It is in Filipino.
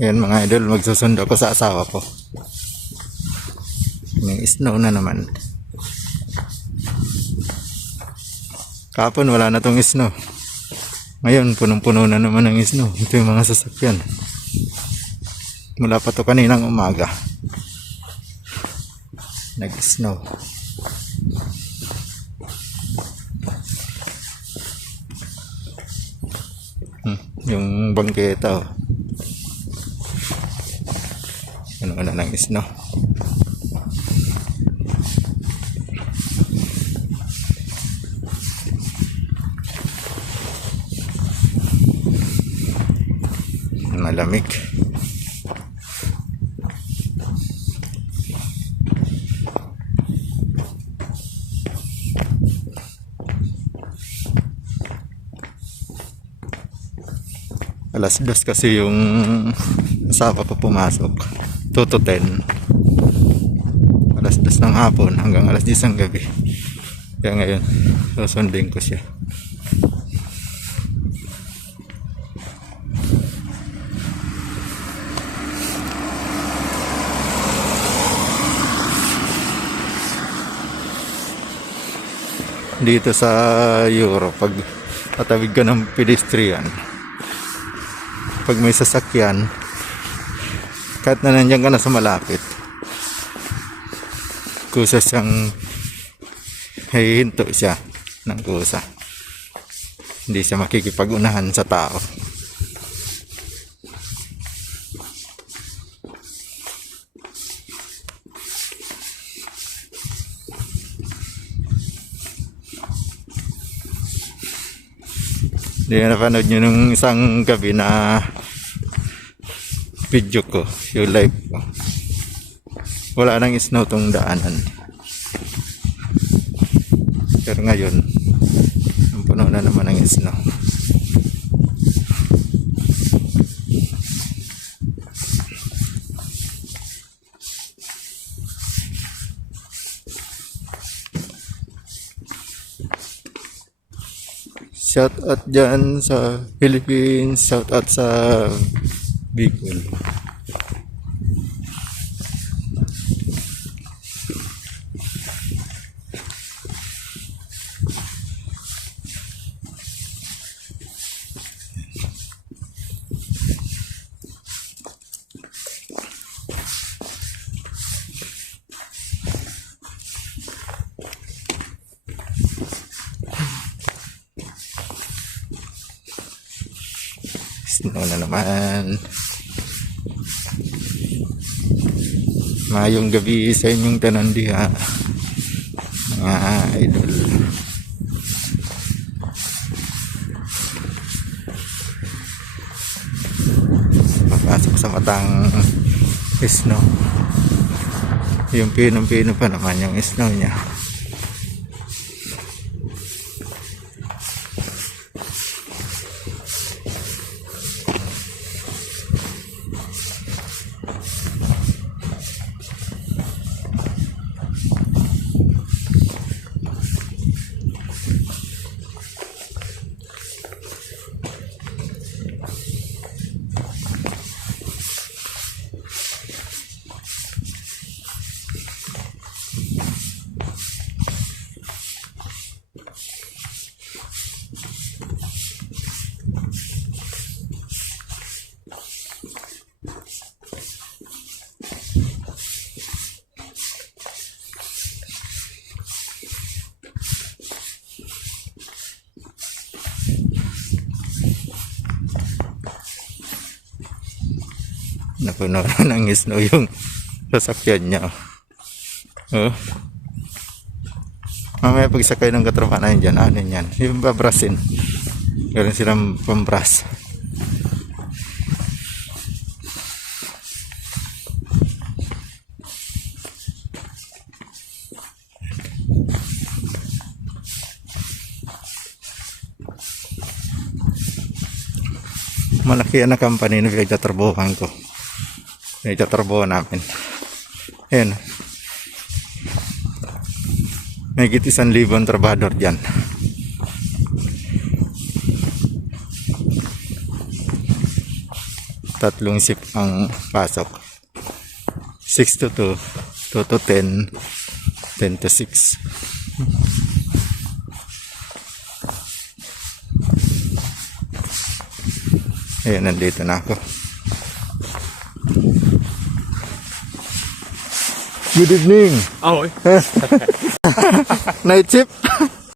Ayan mga idol, magsusundo ko sa asawa ko. May snow na naman. Kahapon wala na tong snow. Ngayon punong-puno na naman ng snow. Ito yung mga sasakyan. Mula pa to kaninang umaga. Nag-snow. Yung bangketa, oh. Ano na ng snow. Malamig. Alas 2 kasi yung asawa ko pumasok. 2 to 10. Alas 2 ng hapon hanggang alas 10 ng gabi. Kaya ngayon, susundin ko siya. Dito sa Europe, pag tatawid ka ng pedestrian, pag may sasakyan, kahit na nandiyan ka na sa malapit, kusa siyang hihinto siya ng kusa. Hindi siya makikipag-unahan sa tao. Hindi na napanood nyo nung isang gabi na video ko, yung live ko. Wala nang snow tong daanan. Pero ngayon, puno na naman ng snow. Shout out dyan sa Philippines, shout out sa Bicol. Snow na naman. Mayong gabi sa inyong tanan diha, mga idol. Papasok sa matang snow. Yung pinong-pino pa naman yung snow niya. Napuno ng snow yung sasakyan niya. Oh. Mamaya pag sakay ng katropa na yun dyan, ano yan? Yung babrasin. Meron silang pambras. Malaki yan na company na pinagtatrabuhan ko. Pinagtatrabuhan namin. Ayan. May higit 1,000 trabador dyan. Tatlong shift ang pasok. 6 to 2, 2 to 10, 10 to 6. Ayan, nandito na ako. Good evening. Oh, Night shift.